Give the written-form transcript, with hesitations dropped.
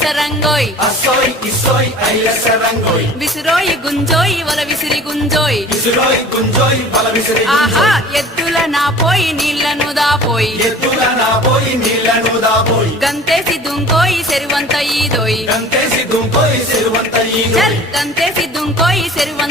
ఐలసరంగోయ్ అసోయ్ ఇసోయ్ ఐలసరంగోయ్ విసిరోయి గుంజోయ్ వల విసిరి గుంజోయ్ విసురోయ్ గుంజోయ్ బల విసిరి ఆహా ఎద్దుల నా పోయి నీళ్లను దాపోయి ఎత్తుల నా పోయి నీళ్లను దాపోయి గంతేసి దుంకోయి సెరువంత ఈదోయ్ గంతేసి దుంకోయి సెరువంత ఈ చల్ గంతేసి దుంకోయి సెరువంత